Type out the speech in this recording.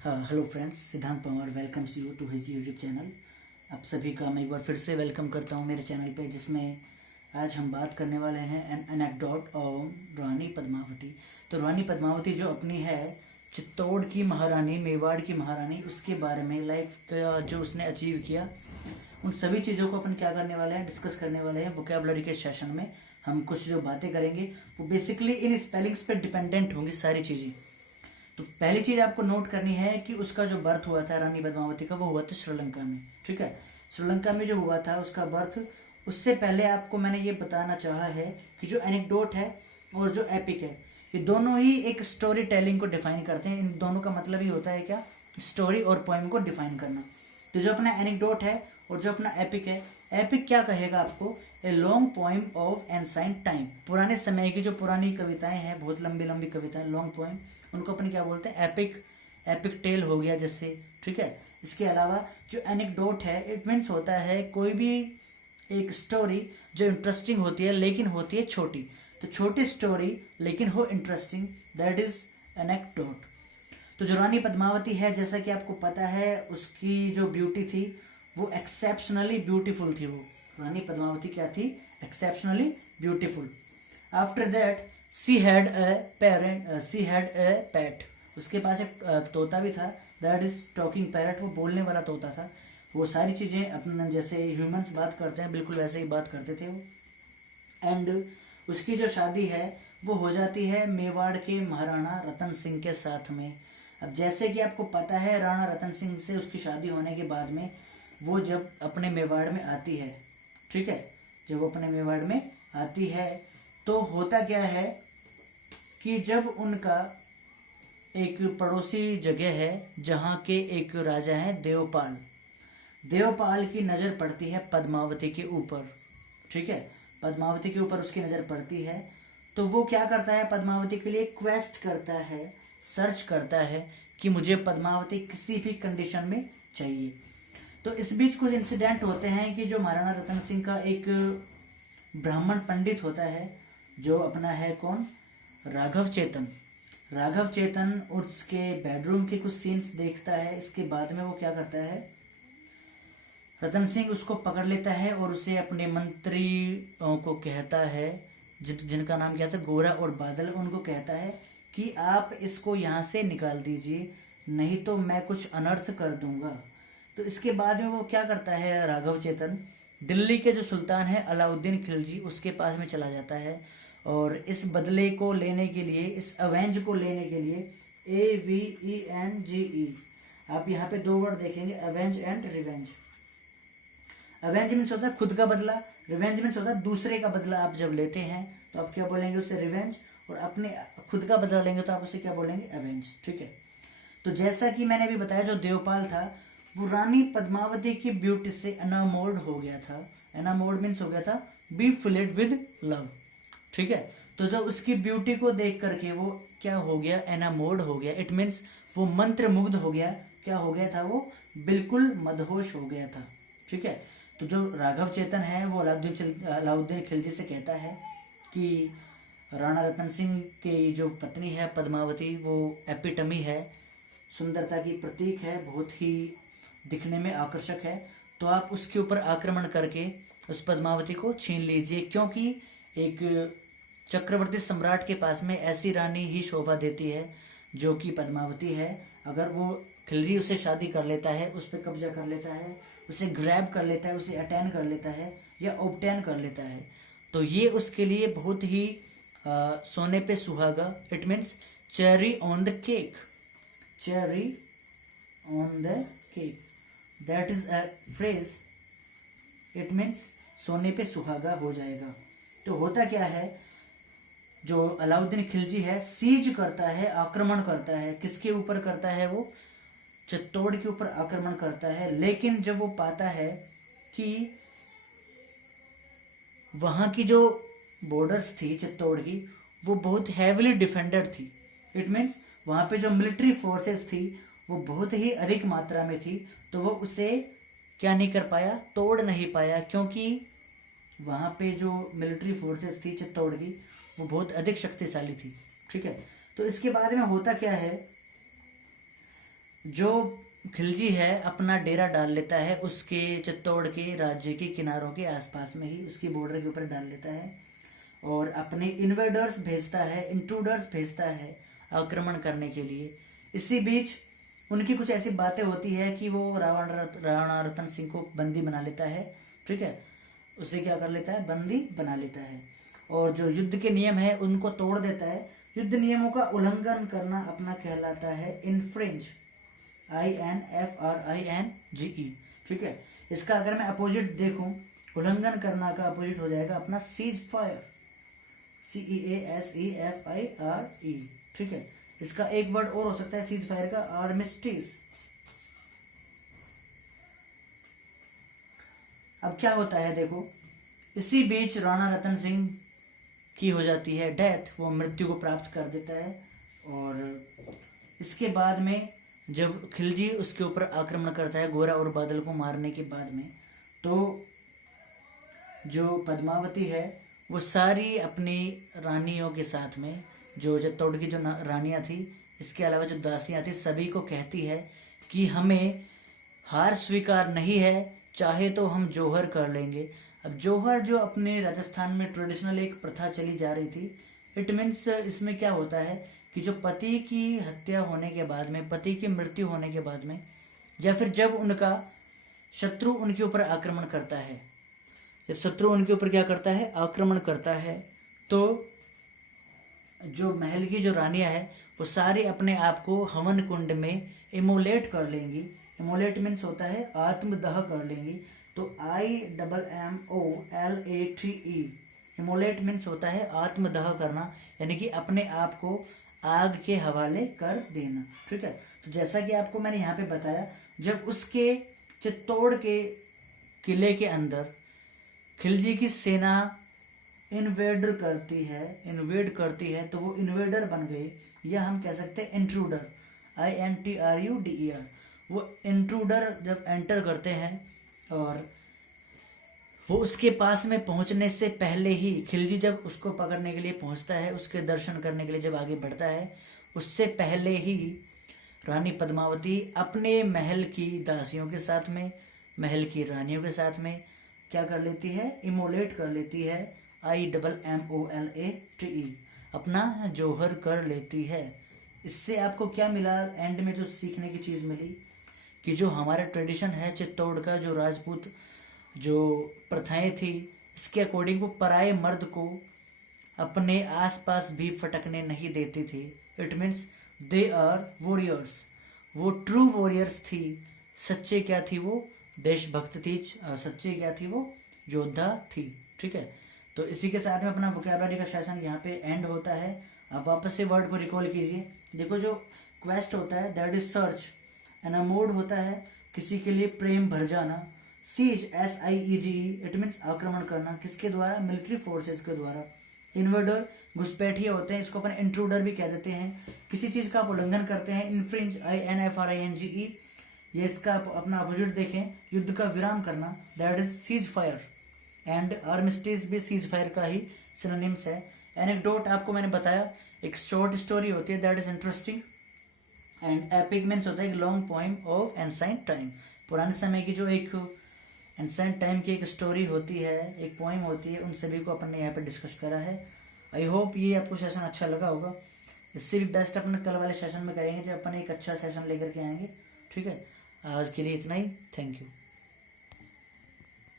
Hello friends, Siddhant Panwar welcomes you to his YouTube channel. आप सभी का मैं एक बार फिर से वेलकम करता हूं मेरे चैनल पे, जिसमें आज हम बात करने वाले हैं एन एनेक्डोट ऑन रानी पद्मावती। तो रानी पद्मावती जो अपनी है चित्तौड़ की महारानी, मेवाड़ की महारानी, उसके बारे में लाइफ का जो उसने अचीव किया, उन सभी चीज़ों को अपन क्या करने वाले हैं, डिस्कस करने वाले हैं। वोकैबुलरी के सेशन में हम कुछ जो बातें करेंगे वो बेसिकली इन स्पेलिंग्स पे डिपेंडेंट होंगी सारी चीज़ें। तो पहली चीज आपको नोट करनी है कि उसका जो बर्थ हुआ था रानी पद्मावती का, वो हुआ था श्रीलंका में। ठीक है, श्रीलंका में जो हुआ था उसका बर्थ। उससे पहले आपको मैंने ये बताना चाहा है कि जो एनेक्डोट है और जो एपिक है, ये दोनों ही एक स्टोरी टेलिंग को डिफाइन करते हैं। इन दोनों का मतलब ही होता है क्या, स्टोरी और पोएम को डिफाइन करना। तो जो अपना एनेक्डोट है और जो अपना एपिक है, एपिक क्या कहेगा आपको, a long poem of ancient time. पुराने समय की जो पुरानी कविताएं हैं, बहुत लंबी लंबी कविताएं, लॉन्ग पोएम, उनको अपन क्या बोलते हैं, एपिक। एपिक टेल हो गया जैसे। ठीक है, इसके अलावा जो एनेक्डोट है, इट मीन्स होता है कोई भी एक स्टोरी जो इंटरेस्टिंग होती है लेकिन होती है छोटी। तो छोटी स्टोरी लेकिन हो इंटरेस्टिंग, दैट इज एनेक्डोट। तो जो रानी पद्मावती है, जैसा कि आपको पता है, उसकी जो ब्यूटी थी वो एक्सेप्शनली ब्यूटीफुल थी। वो रानी पद्मावती क्या थी, exceptionally beautiful. After that she had a pet. उसके पास एक तोता भी था, दैट इज टॉकिंग पैरट, वो बोलने वाला तोता था। वो सारी चीज़ें अपना जैसे ह्यूमंस बात करते हैं बिल्कुल वैसे ही बात करते थे वो। एंड उसकी जो शादी है वो हो जाती है मेवाड़ के महाराणा रतन सिंह के साथ में। अब जैसे कि आपको पता है, राणा रतन सिंह से उसकी शादी होने के बाद में वो जब अपने मेवाड़ में आती है, ठीक है, जब वो अपने मेवाड़ में आती है तो होता क्या है कि जब उनका एक पड़ोसी जगह है जहाँ के एक राजा हैं देवपाल, देवपाल की नज़र पड़ती है पद्मावती के ऊपर। ठीक है, पद्मावती के ऊपर उसकी नज़र पड़ती है तो वो क्या करता है, पद्मावती के लिए क्वेस्ट करता है, सर्च करता है कि मुझे पद्मावती किसी भी कंडीशन में चाहिए। तो इस बीच कुछ इंसिडेंट होते हैं कि जो महाराणा रतन सिंह का एक ब्राह्मण पंडित होता है, जो अपना है कौन, राघव चेतन। राघव चेतन उसके बेडरूम के कुछ सीन्स देखता है। इसके बाद में वो क्या करता है, रतन सिंह उसको पकड़ लेता है और उसे अपने मंत्रियों को कहता है, जिनका नाम क्या था, गोरा और बादल, उनको कहता है कि आप इसको यहाँ से निकाल दीजिए, नहीं तो मैं कुछ अनर्थ कर दूंगा। तो इसके बाद में वो क्या करता है, राघव चेतन दिल्ली के जो सुल्तान है अलाउद्दीन खिलजी, उसके पास में चला जाता है और इस बदले को लेने के लिए, इस अवेंज को लेने के लिए, AVENGE, आप यहाँ पे दो वर्ड देखेंगे, avenge and revenge. Avenge means होता है खुद का बदला, रिवेंज मीन्स होता है दूसरे का बदला। आप जब लेते हैं तो आप क्या बोलेंगे, उसे रिवेंज, और अपने खुद का बदला लेंगे तो आप उसे क्या बोलेंगे, अवेंज। ठीक है, तो जैसा कि मैंने अभी बताया, जो देवपाल था वो रानी पद्मावती की ब्यूटी से एनामोर्ड हो गया था। एनामोर्ड मीन्स हो गया था बी फिल्ड विद लव। ठीक है, तो जब उसकी ब्यूटी को देख करके वो क्या हो गया, एनामोर्ड हो गया। इट मीन्स वो मंत्र मुग्ध हो गया। क्या हो गया था, वो बिल्कुल मदहोश हो गया था। ठीक है, तो जो राघव चेतन है वो अलाउद्दीन खिलजी से कहता है कि राणा रतन सिंह की जो पत्नी है पद्मावती, वो एपिटमी है, सुंदरता की प्रतीक है, बहुत ही दिखने में आकर्षक है, तो आप उसके ऊपर आक्रमण करके उस पद्मावती को छीन लीजिए, क्योंकि एक चक्रवर्ती सम्राट के पास में ऐसी रानी ही शोभा देती है जो कि पद्मावती है। अगर वो खिलजी उसे शादी कर लेता है, उस पर कब्जा कर लेता है, उसे ग्रैब कर लेता है, उसे अटेन कर लेता है या ऑब्टेन कर लेता है, तो ये उसके लिए बहुत ही सोने पे सुहागा, it means cherry on the cake, cherry on the cake, that is a phrase, it means सोने पे सुहागा हो जाएगा। तो होता क्या है, जो अलाउद्दीन खिलजी है सीज करता है, आक्रमण करता है, किसके ऊपर करता है, वो चित्तौड़ के ऊपर आक्रमण करता है। लेकिन जब वो पाता है कि वहां की जो बॉर्डर्स थी चित्तौड़ की, वो बहुत हैविली डिफेंडेड थी, इट मीन्स वहां पे जो मिलिट्री फोर्सेस थी वो बहुत ही अधिक मात्रा में थी, तो वो उसे क्या नहीं कर पाया, तोड़ नहीं पाया, क्योंकि वहां पे जो मिलिट्री फोर्सेस थी चित्तौड़ की वो बहुत अधिक शक्तिशाली थी। ठीक है, तो इसके बारे में होता क्या है जो खिलजी है अपना डेरा डाल लेता है उसके चित्तौड़ के राज्य के किनारों के आसपास में ही, उसकी बॉर्डर के ऊपर डाल लेता है और अपने इन्वेडर्स भेजता है, इंट्रूडर्स भेजता है आक्रमण करने के लिए। इसी बीच उनकी कुछ ऐसी बातें होती है कि वो राणा रतन सिंह को बंदी बना लेता है, ठीक है, उसे क्या कर लेता है, बंदी बना लेता है और जो युद्ध के नियम है उनको तोड़ देता है। युद्ध नियमों का उल्लंघन करना अपना कहलाता है इनफ्रिंज, INFRINGE, ठीक है। इसका अगर मैं अपोजिट देखूं, उल्लंघन करना का अपोजिट हो जाएगा अपना सीज फायर, CEASEFIRE, ठीक है। इसका एक वर्ड और हो सकता है सीज फायर का, आर्मिस्टिस। अब क्या होता है देखो, इसी बीच राणा रतन सिंह की हो जाती है डेथ, वो मृत्यु को प्राप्त कर देता है और इसके बाद में जब खिलजी उसके ऊपर आक्रमण करता है गोरा और बादल को मारने के बाद में, तो जो पद्मावती है वो सारी अपनी रानियों के साथ में, जो चित्तौड़ की जो रानियां थी, इसके अलावा जो दासियां थी, सभी को कहती है कि हमें हार स्वीकार नहीं है, चाहे तो हम जौहर कर लेंगे। अब जौहर जो अपने राजस्थान में ट्रेडिशनल एक प्रथा चली जा रही थी, इट मीन्स इसमें क्या होता है कि जो पति की हत्या होने के बाद में, पति की मृत्यु होने के बाद में, या फिर जब उनका शत्रु उनके ऊपर आक्रमण करता है, जब शत्रु उनके ऊपर क्या करता है, आक्रमण करता है, तो जो महल की जो रानियां है वो सारी अपने आप को हवन कुंड में इमोलेट कर लेंगी। इमोलेट मीन्स होता है आत्मदह कर लेंगी, तो IMMOLATE, इमोलेट मीन्स होता है आत्मदह करना, यानी कि अपने आप को आग के हवाले कर देना, ठीक है। तो जैसा कि आपको मैंने यहाँ पे बताया, जब उसके चित्तौड़ के किले के अंदर खिलजी की सेना इन्वेड करती है, तो वो इन्वेडर बन गए, या हम कह सकते हैं इंट्रूडर, INTRUDER। वो इंट्रूडर जब एंटर करते हैं और वो उसके पास में पहुंचने से पहले ही, खिलजी जब उसको पकड़ने के लिए पहुंचता है, उसके दर्शन करने के लिए जब आगे बढ़ता है, उससे पहले ही रानी पद्मावती अपने महल की दासियों के साथ में, महल की रानियों के साथ में क्या कर लेती है, इमोलेट कर लेती है, IMMOLATE, अपना जौहर कर लेती है। इससे आपको क्या मिला, एंड में जो सीखने की चीज़ मिली कि जो हमारा ट्रेडिशन है चित्तौड़ का, जो राजपूत जो प्रथाएं थी, इसके अकॉर्डिंग वो पराये मर्द को अपने आसपास भी फटकने नहीं देती थी। It means they are warriors, वो ट्रू वॉरियर्स थी। सच्चे क्या थी, वो देशभक्त थी, सच्चे क्या थी, वो योद्धा थी, ठीक है। तो इसी के साथ में अपना वोकैबुलरी का सेशन यहाँ पे एंड होता है। आप वापस से वर्ड को रिकॉल कीजिए। देखो, जो क्वेस्ट होता है that is search, and mode होता है किसी के लिए प्रेम भर जाना। सीज, SIEGE, इट मीन्स आक्रमण करना, किसके द्वारा, मिलिट्री फोर्सेस के द्वारा। इन्वेडर घुसपैठिए होते हैं, इसको अपन इंट्रूडर भी कह देते हैं। किसी चीज का आप उल्लंघन करते हैं, इनफ्रिंज, INFRINGE। ये इसका अपना अपोजिट देखें, युद्ध का विराम करना, that is cease fire, and armistice भी सीज फायर का ही सिनोनिम्स है। एनेक्डोट आपको मैंने बताया, एक शॉर्ट स्टोरी होती है that is interesting, and epic means होता है एक long poem of ancient time. पुराने समय की जो एक एंसाइंट टाइम की एक स्टोरी होती है, एक पोइम होती है, उन सभी को अपन ने यहाँ पे डिस्कस करा है। आई होप ये आपको सेशन अच्छा लगा होगा। इससे भी बेस्ट अपन कल वाले सेशन में करेंगे जब अपन एक अच्छा सेशन लेकर के आएंगे, ठीक है। आज के लिए इतना ही, थैंक यू।